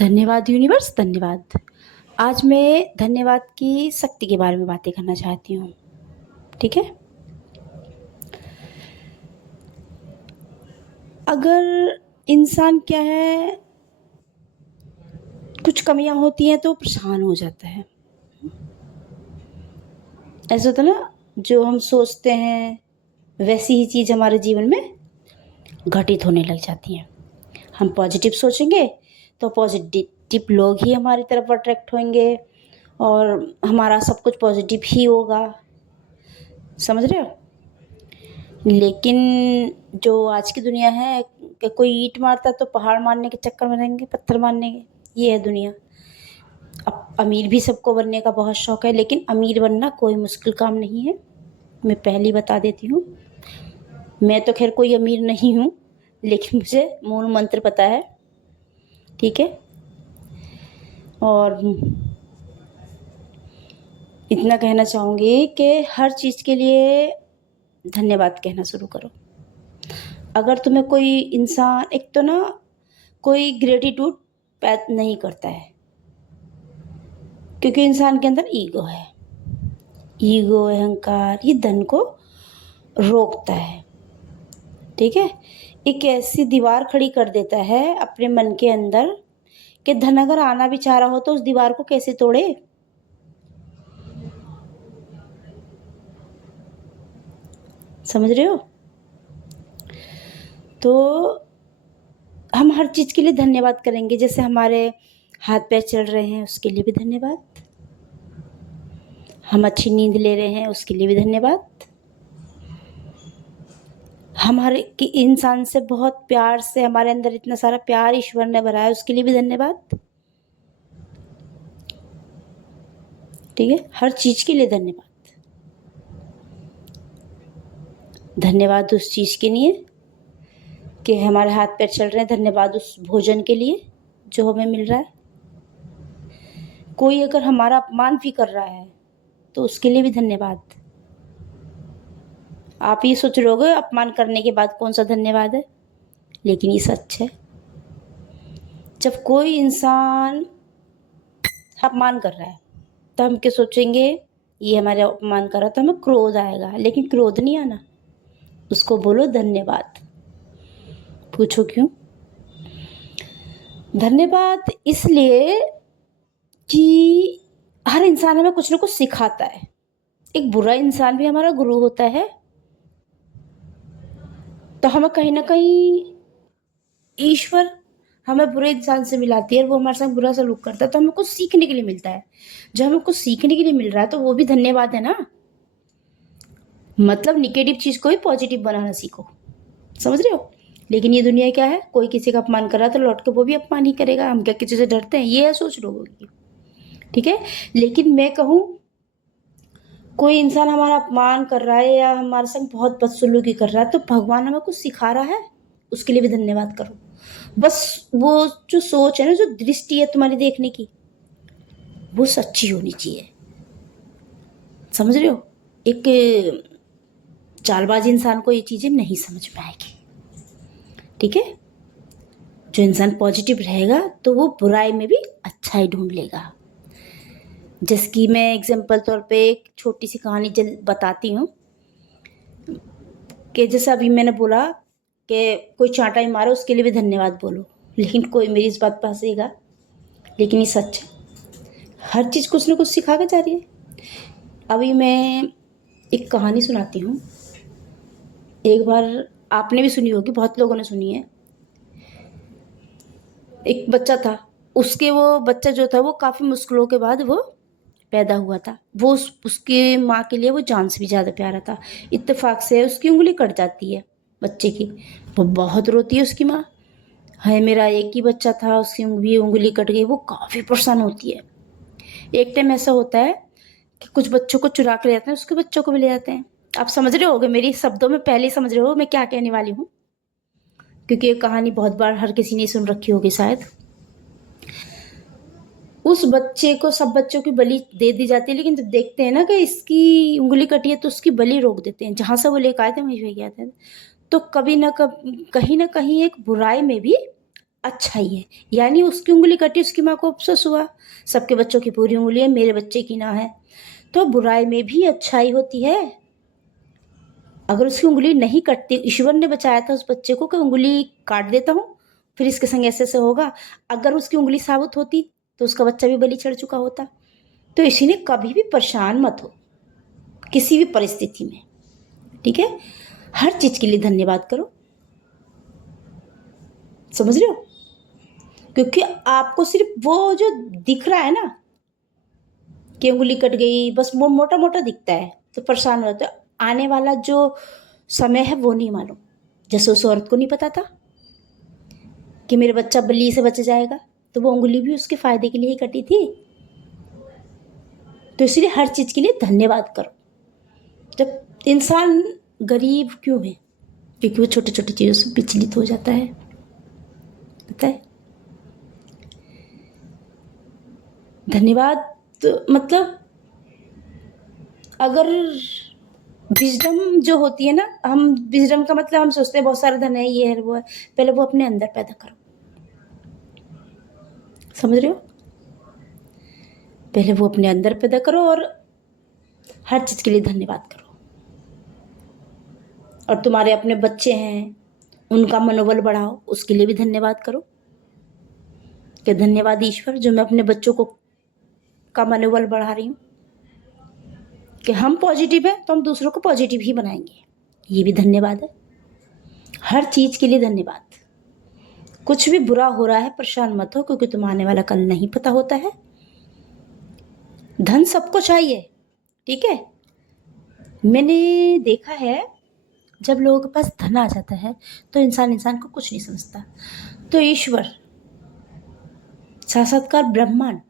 धन्यवाद यूनिवर्स, धन्यवाद। आज मैं धन्यवाद की शक्ति के बारे में बातें करना चाहती हूँ, ठीक है? अगर इंसान क्या है, कुछ कमियाँ होती हैं तो परेशान हो जाता है। ऐसा होता है ना, जो हम सोचते हैं वैसी ही चीज़ हमारे जीवन में घटित होने लग जाती हैं। हम पॉजिटिव सोचेंगे तो पॉजिटिव लोग ही हमारी तरफ अट्रैक्ट होंगे और हमारा सब कुछ पॉजिटिव ही होगा। समझ रहे हो? लेकिन जो आज की दुनिया है कि कोई ईंट मारता है तो पहाड़ मारने के चक्कर में रहेंगे, पत्थर मारने के। ये है दुनिया। अब अमीर भी सबको बनने का बहुत शौक है, लेकिन अमीर बनना कोई मुश्किल काम नहीं है। मैं पहले ही बता देती हूँ। मैं तो खैर कोई अमीर नहीं हूँ, लेकिन मुझे मूल मंत्र पता है, ठीक है? और इतना कहना चाहूँगी कि हर चीज़ के लिए धन्यवाद कहना शुरू करो। अगर तुम्हें कोई इंसान, एक तो ना कोई ग्रेटिट्यूड पैदा नहीं करता है, क्योंकि इंसान के अंदर ईगो है। ईगो, अहंकार, ये धन को रोकता है, ठीक है? एक ऐसी दीवार खड़ी कर देता है अपने मन के अंदर कि धन अगर आना भी चाह रहा हो तो उस दीवार को कैसे तोड़े। समझ रहे हो? तो हम हर चीज़ के लिए धन्यवाद करेंगे। जैसे हमारे हाथ पैर चल रहे हैं, उसके लिए भी धन्यवाद। हम अच्छी नींद ले रहे हैं, उसके लिए भी धन्यवाद। हम हर एक इंसान से बहुत प्यार से, हमारे अंदर इतना सारा प्यार ईश्वर ने भरा है, उसके लिए भी धन्यवाद। ठीक है? हर चीज़ के लिए धन्यवाद। धन्यवाद उस चीज़ के लिए कि हमारे हाथ पैर चल रहे हैं। धन्यवाद उस भोजन के लिए जो हमें मिल रहा है। कोई अगर हमारा अपमान भी कर रहा है तो उसके लिए भी धन्यवाद। आप ये सोच रहे होगे अपमान करने के बाद कौन सा धन्यवाद है, लेकिन ये सच है। जब कोई इंसान अपमान कर रहा है तो हम क्या सोचेंगे, ये हमारे अपमान कर रहा है, तो हमें क्रोध आएगा। लेकिन क्रोध नहीं आना, उसको बोलो धन्यवाद। पूछो क्यों? धन्यवाद इसलिए कि हर इंसान हमें कुछ ना कुछ सिखाता है। एक बुरा इंसान भी हमारा गुरु होता है। तो हमें कहीं ना कहीं ईश्वर हमें बुरे इंसान से मिलाती है और वो हमारे साथ बुरा सलूक करता है, तो हमें कुछ सीखने के लिए मिलता है। जो हमें कुछ सीखने के लिए मिल रहा है तो वो भी धन्यवाद है ना। मतलब निगेटिव चीज को ही पॉजिटिव बनाना सीखो। समझ रहे हो? लेकिन ये दुनिया क्या है, कोई किसी का अपमान कर रहा है तो लौट के वो भी अपमान ही करेगा। हम क्या किसी से डरते हैं? ये है सोच लोगों की, ठीक है? लेकिन मैं कहूँ, कोई इंसान हमारा अपमान कर रहा है या हमारे संग बहुत बदसलूकी कर रहा है तो भगवान हमें कुछ सिखा रहा है, उसके लिए भी धन्यवाद करो। बस वो जो सोच है ना, जो दृष्टि है तुम्हारी देखने की, वो सच्ची होनी चाहिए। समझ रहे हो? एक चालबाज इंसान को ये चीजें नहीं समझ में आएगी, ठीक है? जो इंसान पॉजिटिव रहेगा तो वो बुराई में भी अच्छाई ढूंढ लेगा। जिसकी मैं एग्जाम्पल तौर पे एक छोटी सी कहानी बताती हूँ कि जैसे अभी मैंने बोला कि कोई चांटा ही मारो उसके लिए भी धन्यवाद बोलो, लेकिन कोई मेरी इस बात पर हंसेगा, लेकिन ये सच है। हर चीज़ कुछ ना कुछ सिखा के जा रही है। अभी मैं एक कहानी सुनाती हूँ। एक बार आपने भी सुनी होगी, बहुत लोगों ने सुनी है। एक बच्चा था, उसके वो बच्चा जो था वो काफ़ी मुश्किलों के बाद वो पैदा हुआ था। वो उसकी माँ के लिए वो जान से भी ज़्यादा प्यारा था। इत्तेफाक से उसकी उंगली कट जाती है बच्चे की। वो बहुत रोती है उसकी माँ, है मेरा एक ही बच्चा था, उसकी उंगली कट गई। वो काफ़ी परेशान होती है। एक टाइम ऐसा होता है कि कुछ बच्चों को चुरा के ले जाते हैं, उसके बच्चों को भी ले जाते हैं। आप समझ रहे होगे, मेरी शब्दों में पहले ही समझ रहे हो मैं क्या कहने वाली हूँ, क्योंकि ये कहानी बहुत बार हर किसी ने सुन रखी होगी शायद। उस बच्चे को सब बच्चों की बलि दे दी जाती है, लेकिन जब देखते हैं ना कि इसकी उंगली कटी है तो उसकी बलि रोक देते हैं। जहां से वो लेकर आए थे वहीं पे गया था। तो कभी ना कहीं एक बुराई में भी अच्छा ही है। यानी उसकी उंगली कटी, उसकी माँ को अफसोस हुआ, सबके बच्चों की पूरी उंगली है, मेरे बच्चे की ना है। तो बुराई में भी अच्छाई होती है। अगर उसकी उंगली नहीं कटती, ईश्वर ने बचाया था उस बच्चे को कि उंगली काट देता हूँ, फिर इसके संग ऐसे ऐसे होगा। अगर उसकी उंगली साबुत होती तो उसका बच्चा भी बलि चढ़ चुका होता। तो इसीलिए कभी भी परेशान मत हो किसी भी परिस्थिति में, ठीक है। हर चीज के लिए धन्यवाद करो, समझ रहे हो। क्योंकि आपको सिर्फ वो जो दिख रहा है ना कि उंगली कट गई, बस वो मोटा मोटा दिखता है तो परेशान हो जाते हो। आने वाला जो समय है वो नहीं मालूम। जैसे उस औरत को नहीं पता था कि मेरा बच्चा बल्ली से बच जाएगा, तो वो उंगली भी उसके फायदे के लिए ही कटी थी। तो इसलिए हर चीज के लिए धन्यवाद करो। जब इंसान गरीब क्यों है? क्योंकि वो छोटी छोटी चीजों से विचलित हो जाता है, पता है। धन्यवाद मतलब अगर विजडम जो होती है ना, हम विजडम का मतलब हम सोचते हैं बहुत सारा धन है, ये है वो है। पहले वो अपने अंदर पैदा करो, समझ रहे हो। पहले वो अपने अंदर पैदा करो और हर चीज के लिए धन्यवाद करो। और तुम्हारे अपने बच्चे हैं, उनका मनोबल बढ़ाओ, उसके लिए भी धन्यवाद करो कि धन्यवाद ईश्वर जो मैं अपने बच्चों को का मनोबल बढ़ा रही हूँ। कि हम पॉजिटिव है तो हम दूसरों को पॉजिटिव ही बनाएंगे, ये भी धन्यवाद है। हर चीज के लिए धन्यवाद। कुछ भी बुरा हो रहा है परेशान मत हो, क्योंकि तुम आने वाला कल नहीं पता होता है। धन सबको चाहिए, ठीक है। मैंने देखा है जब लोगों के पास धन आ जाता है तो इंसान इंसान को कुछ नहीं समझता। तो ईश्वर साक्षात्कार ब्रह्मांड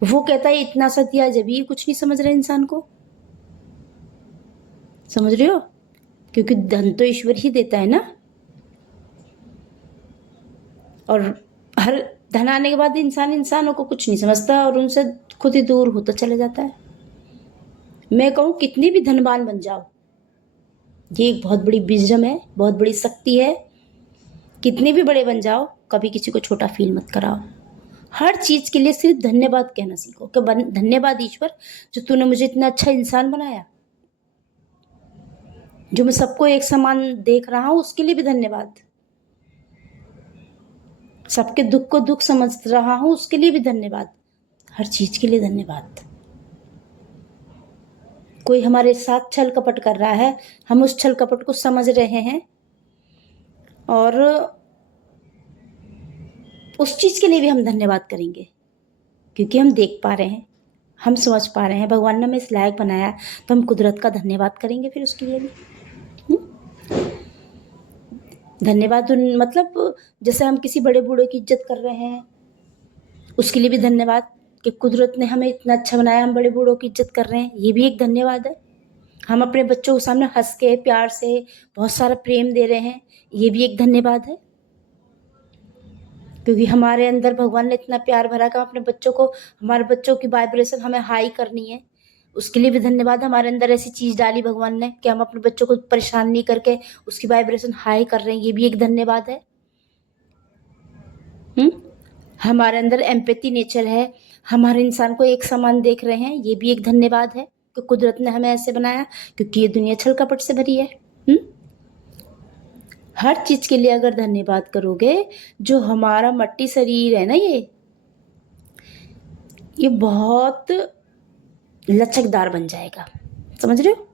वो कहता है इतना सा दिया, जब ये कुछ नहीं समझ रहे इंसान को, समझ रहे हो। क्योंकि धन तो ईश्वर ही देता है ना। और हर धन आने के बाद इंसान इंसानों को कुछ नहीं समझता और उनसे खुद ही दूर होता चला जाता है। मैं कहूँ कितनी भी धनवान बन जाओ, ये एक बहुत बड़ी विजडम है, बहुत बड़ी शक्ति है। कितने भी बड़े बन जाओ, कभी किसी को छोटा फील मत कराओ। हर चीज के लिए सिर्फ धन्यवाद कहना सीखो कि धन्यवाद ईश्वर जो तूने मुझे इतना अच्छा इंसान बनाया, जो मैं सबको एक समान देख रहा हूं उसके लिए भी धन्यवाद, सबके दुख को दुख समझ रहा हूं उसके लिए भी धन्यवाद। हर चीज के लिए धन्यवाद। कोई हमारे साथ छल कपट कर रहा है, हम उस छल कपट को समझ रहे हैं और उस चीज के लिए भी हम धन्यवाद करेंगे, क्योंकि हम देख पा रहे हैं, हम समझ पा रहे हैं भगवान ने हमें इस लायक बनाया, तो हम कुदरत का धन्यवाद करेंगे फिर उसके लिए भी। धन्यवाद मतलब जैसे हम किसी बड़े बूढ़े की इज्जत कर रहे हैं, उसके लिए भी धन्यवाद कि कुदरत ने हमें इतना अच्छा बनाया, हम बड़े बूढ़ों की इज्जत कर रहे हैं, ये भी एक धन्यवाद है। हम अपने बच्चों के सामने हंस के प्यार से बहुत सारा प्रेम दे रहे हैं, ये भी एक धन्यवाद है। क्योंकि हमारे अंदर भगवान ने इतना प्यार भरा कि अपने बच्चों को, हमारे बच्चों की वाइब्रेशन हमें हाई करनी है, उसके लिए भी धन्यवाद। हमारे अंदर ऐसी चीज डाली भगवान ने कि हम अपने बच्चों को परेशान नहीं करके उसकी वाइब्रेशन हाई कर रहे हैं, ये भी एक धन्यवाद है। हमारे अंदर एम्पैथी नेचर है, हमारे इंसान को एक समान देख रहे हैं, ये भी एक धन्यवाद है कि कुदरत ने हमें ऐसे बनाया, क्योंकि ये दुनिया छल कपट से भरी है। हर चीज के लिए अगर धन्यवाद करोगे, जो हमारा मट्टी शरीर है ना, ये बहुत लचकदार बन जाएगा, समझ रहे हो।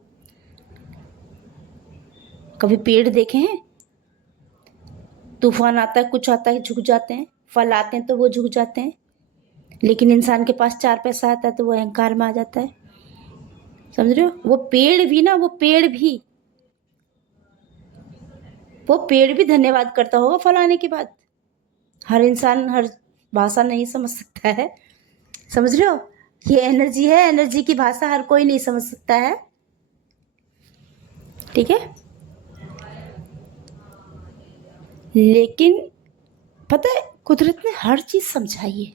कभी पेड़ देखे हैं? तूफान आता है, कुछ आता है, झुक जाते हैं, फल आते हैं तो वो झुक जाते हैं। लेकिन इंसान के पास 4 पैसा आता है तो वो अहंकार में आ जाता है, समझ रहे हो। वो पेड़ भी ना, वो पेड़ भी धन्यवाद करता होगा फल आने के बाद। हर इंसान हर भाषा नहीं समझ सकता है, समझ रहे हो। ये एनर्जी है, एनर्जी की भाषा हर कोई नहीं समझ सकता है, ठीक है। लेकिन पता है कुदरत ने हर चीज समझाई है,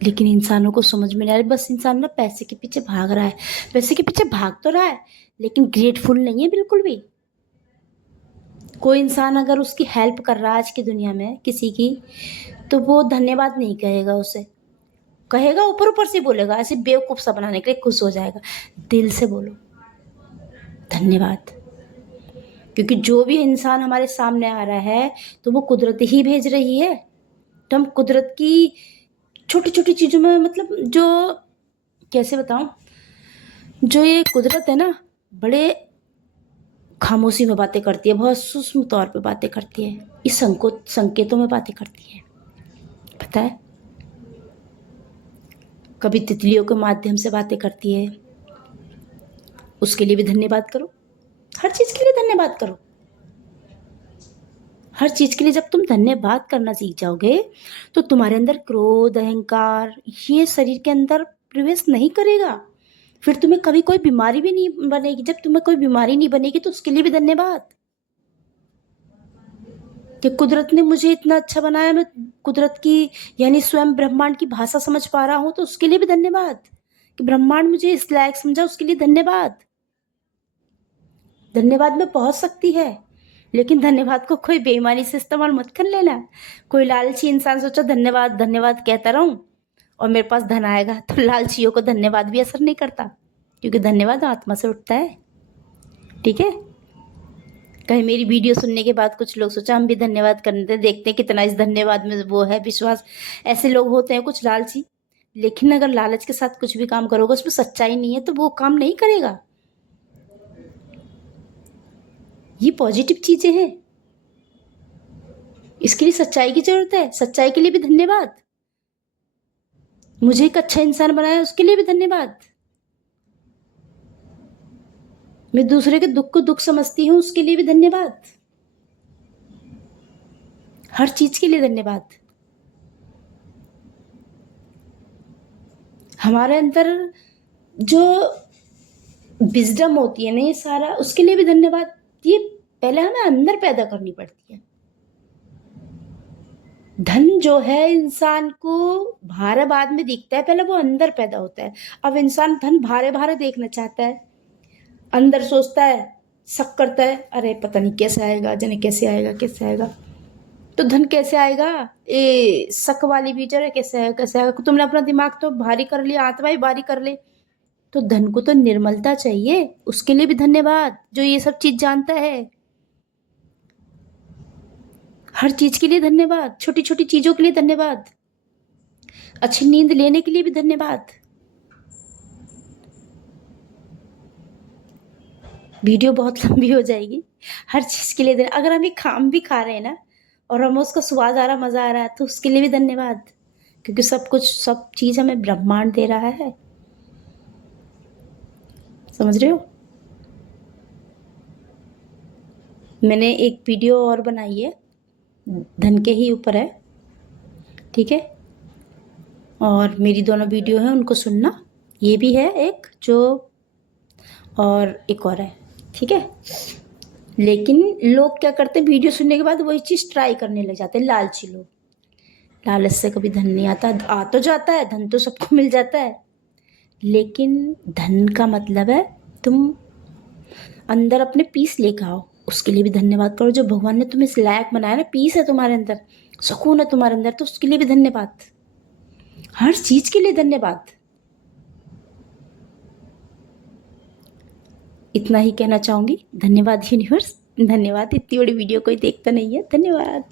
लेकिन इंसानों को समझ में नहीं आ रही। बस इंसान ना पैसे के पीछे भाग रहा है, पैसे के पीछे भाग तो रहा है लेकिन ग्रेटफुल नहीं है बिल्कुल भी। कोई इंसान अगर उसकी हेल्प कर रहा है आज की दुनिया में किसी की, तो वो धन्यवाद नहीं कहेगा उसे, कहेगा ऊपर ऊपर से बोलेगा, ऐसे बेवकूफ़ सा बनाने के लिए खुश हो जाएगा। दिल से बोलो धन्यवाद, क्योंकि जो भी इंसान हमारे सामने आ रहा है तो वो कुदरत ही भेज रही है। तो हम कुदरत की छोटी छोटी चीज़ों में, मतलब जो, कैसे बताऊं, जो ये कुदरत है ना, बड़े खामोशी में बातें करती है, बहुत सूक्ष्म तौर पे बातें करती है, इस संकेतों में बातें करती है, पता है। कभी तितलियों के माध्यम से बातें करती है, उसके लिए भी धन्यवाद करो। हर चीज़ के लिए धन्यवाद करो। हर चीज़ के लिए जब तुम धन्यवाद करना सीख जाओगे तो तुम्हारे अंदर क्रोध, अहंकार ये शरीर के अंदर प्रवेश नहीं करेगा। फिर तुम्हें कभी कोई बीमारी भी नहीं बनेगी। जब तुम्हें कोई बीमारी नहीं बनेगी तो उसके लिए भी धन्यवाद कि कुदरत ने मुझे इतना अच्छा बनाया, मैं कुदरत की यानी स्वयं ब्रह्मांड की भाषा समझ पा रहा हूं, तो उसके लिए भी धन्यवाद कि ब्रह्मांड मुझे इस लायक समझा, उसके लिए धन्यवाद। धन्यवाद में बहुत शक्ति है, लेकिन धन्यवाद को कोई बेईमानी से इस्तेमाल मत कर लेना। कोई लालची इंसान सोचा धन्यवाद धन्यवाद कहता रहूं और मेरे पास धन आएगा, तो लालचियों को धन्यवाद भी असर नहीं करता, क्योंकि धन्यवाद आत्मा से उठता है। ठीक है। कहीं मेरी वीडियो सुनने के बाद कुछ लोग सोचा हम भी धन्यवाद करते हैं, देखते हैं कितना इस धन्यवाद में वो है विश्वास। ऐसे लोग होते हैं कुछ लालची, लेकिन अगर लालच के साथ कुछ भी काम करोगे उसमें सच्चाई नहीं है तो वो काम नहीं करेगा। ये पॉजिटिव चीजें हैं, इसके लिए सच्चाई की जरूरत है। सच्चाई के लिए भी धन्यवाद। मुझे एक अच्छा इंसान बनाया उसके लिए भी धन्यवाद। मैं दूसरे के दुख को दुख समझती हूं उसके लिए भी धन्यवाद। हर चीज के लिए धन्यवाद। हमारे अंदर जो विजडम होती है ना, ये सारा, उसके लिए भी धन्यवाद। ये पहले हमें अंदर पैदा करनी पड़ती है। धन जो है इंसान को भारे बाद में दिखता है, पहले वो अंदर पैदा होता है। अब इंसान धन भारे भारे देखना चाहता है, अंदर सोचता है, शक करता है, अरे पता नहीं कैसे आएगा, जाने कैसे आएगा कैसे आएगा। तो धन कैसे आएगा, ये शक वाली बीटर है, कैसे आएगा कैसे आएगा। तुमने अपना दिमाग तो भारी कर लिया, आत्मा ही भारी कर ले। तो धन को तो निर्मलता चाहिए, उसके लिए भी धन्यवाद जो ये सब चीज जानता है। हर चीज के लिए धन्यवाद, छोटी छोटी चीजों के लिए धन्यवाद, अच्छी नींद लेने के लिए भी धन्यवाद। वीडियो बहुत लंबी हो जाएगी। हर चीज के लिए अगर हम ये खाम भी खा रहे हैं ना और हमें उसका स्वाद आ रहा, मजा आ रहा है, तो उसके लिए भी धन्यवाद, क्योंकि सब कुछ, सब चीज हमें ब्रह्मांड दे रहा है। समझ रहे हो। मैंने एक वीडियो और बनाई है, धन के ही ऊपर है, ठीक है। और मेरी दोनों वीडियो हैं, उनको सुनना। ये भी है एक जो, और एक और है, ठीक है। लेकिन लोग क्या करते हैं, वीडियो सुनने के बाद वही चीज़ ट्राई करने लग जाते हैं, लालची लोग। लालच से कभी धन नहीं आता, आ तो जाता है धन, तो सबको मिल जाता है, लेकिन धन का मतलब है तुम अंदर अपने पीस लेकर आओ। उसके लिए भी धन्यवाद करो, जो भगवान ने तुम्हें इस लायक बनाया ना, पीस है तुम्हारे अंदर, सुकून है तुम्हारे अंदर, तो उसके लिए भी धन्यवाद। हर चीज के लिए धन्यवाद। इतना ही कहना चाहूंगी। धन्यवाद यूनिवर्स, धन्यवाद। इतनी बड़ी वीडियो कोई देखता नहीं है। धन्यवाद।